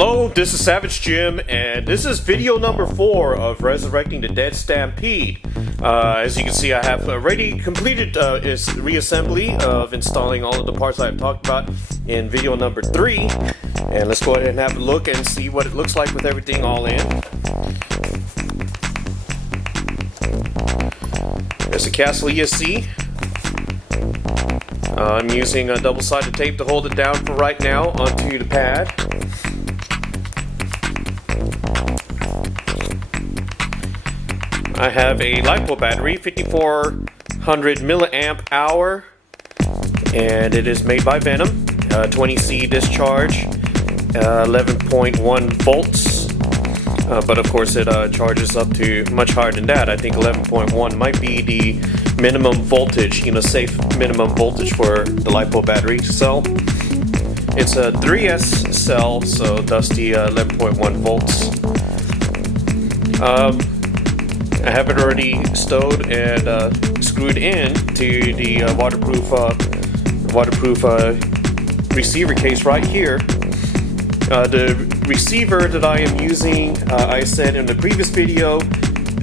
Hello, this is Savage Jim, and this is video number 4 of resurrecting the dead Stampede. As you can see, I have already completed its reassembly of installing all of the parts I've talked about in video number 3. And let's go ahead and have a look and see what it looks like with everything all in. There's a Castle ESC. I'm using a double-sided tape to hold it down for right now onto the pad. I have a LiPo battery, 5400 milliamp hour, and it is made by Venom. 20C discharge, 11.1 volts, but of course it charges up to much higher than that. I think 11.1 might be the minimum voltage, safe minimum voltage for the LiPo battery cell. It's a 3S cell, so thus the 11.1 volts. I have it already stowed and screwed in to the waterproof receiver case right here. The receiver that I am using, I said in the previous video,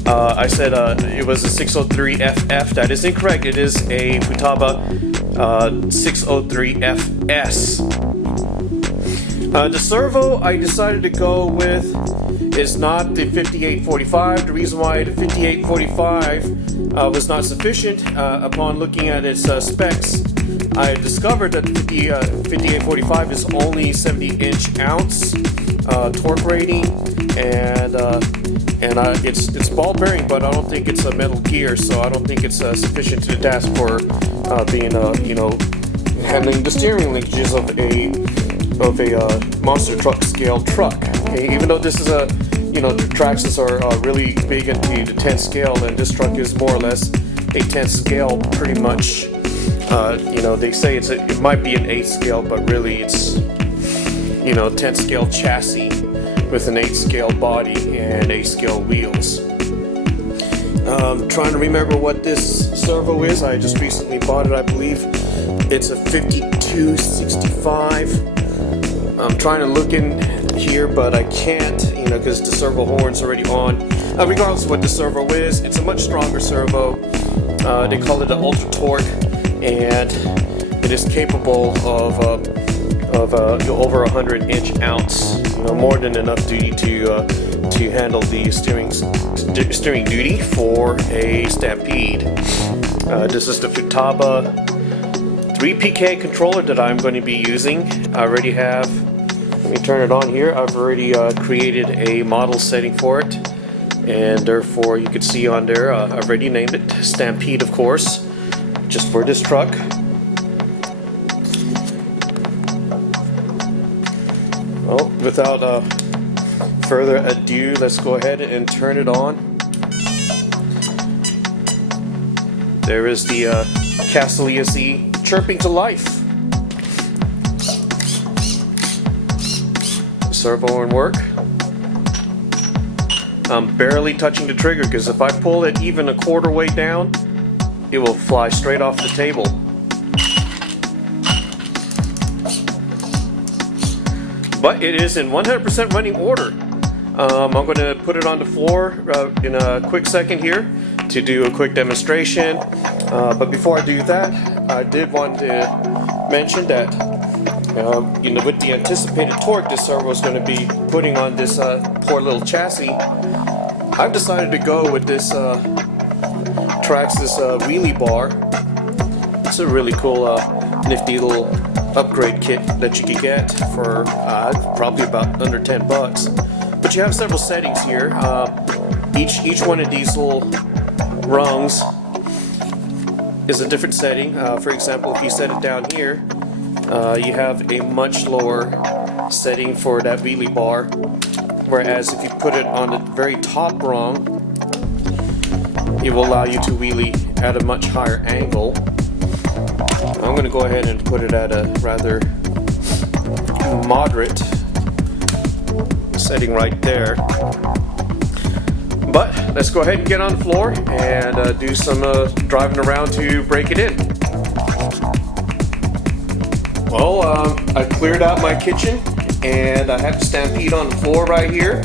I said it was a 603FF. That is incorrect. It is a Futaba 603FS. The servo I decided to go with is not the 5845. The reason why the 5845 was not sufficient, upon looking at its specs, I discovered that the 5845 is only 70-inch ounce torque rating, and it's ball bearing, but I don't think it's a metal gear, so I don't think it's sufficient to the task for being handling the steering linkages of a monster truck scale truck. Okay, even though this is a Traxxas are really big into the 10th scale, and this truck is more or less a 10th scale pretty much. They say it might be an 8th scale, but really it's 10th scale chassis with an 8th scale body and 8th scale wheels. Trying to remember what this servo is. I just recently bought it. I believe it's a 5265. I'm trying to look in here, but I can't, because the servo horn's already on. Regardless of what the servo is, it's a much stronger servo. They call it an ultra torque, and it is capable of over 100-inch ounce, more than enough duty to handle the steering duty for a Stampede. This is the Futaba 3PK controller that I'm going to be using. I already have. Let me turn it on here. I've already created a model setting for it, and therefore you can see on there I've already named it Stampede, of course, just for this truck. Well, without further ado, let's go ahead and turn it on. There is the Castle ESC chirping to life. Servo in work. I'm barely touching the trigger, because if I pull it even a quarter way down, it will fly straight off the table. But it is in 100% running order. I'm going to put it on the floor in a quick second here to do a quick demonstration. But before I do that, I did want to mention that with the anticipated torque this servo is going to be putting on this poor little chassis, I've decided to go with this Traxxas Wheelie bar. It's a really cool, nifty little upgrade kit that you can get for probably about under 10 bucks. But you have several settings here. Each one of these little rungs is a different setting. For example, if you set it down here, you have a much lower setting for that wheelie bar, whereas if you put it on the very top rung, it will allow you to wheelie at a much higher angle. I'm going to go ahead and put it at a rather moderate setting right there. But let's go ahead and get on the floor and do some driving around to break it in. Well, I cleared out my kitchen and I have the Stampede on the floor right here.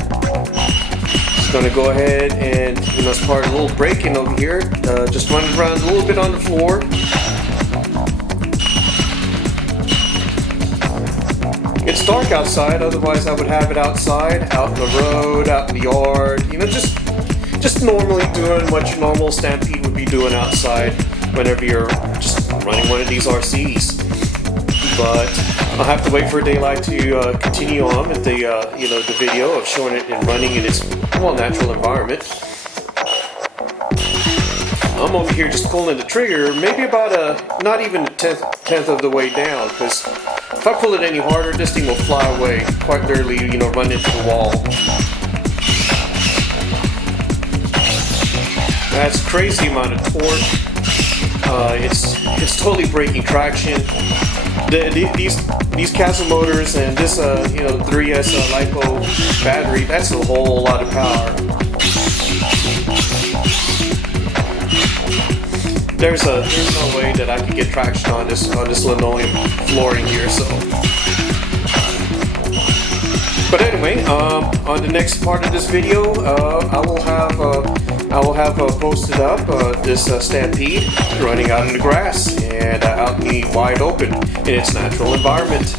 Just gonna go ahead and, as part of a little break-in over here, just run it around a little bit on the floor. It's dark outside, otherwise I would have it outside, out in the road, out in the yard, just normally doing what your normal Stampede would be doing outside whenever you're just running one of these RCs. But I'll have to wait for daylight to continue on with the the video of showing it and running in its natural environment. I'm over here just pulling the trigger, maybe about not even a tenth of the way down, because if I pull it any harder, this thing will fly away, quite literally, run into the wall. That's crazy amount of torque. It's totally breaking traction. These castle motors and this 3S LiPo battery, that's a whole lot of power. There's no way that I could get traction on this linoleum flooring here. So, but anyway, on the next part of this video, I will have posted up this Stampede running out in the grass and out in the wide open in its natural environment.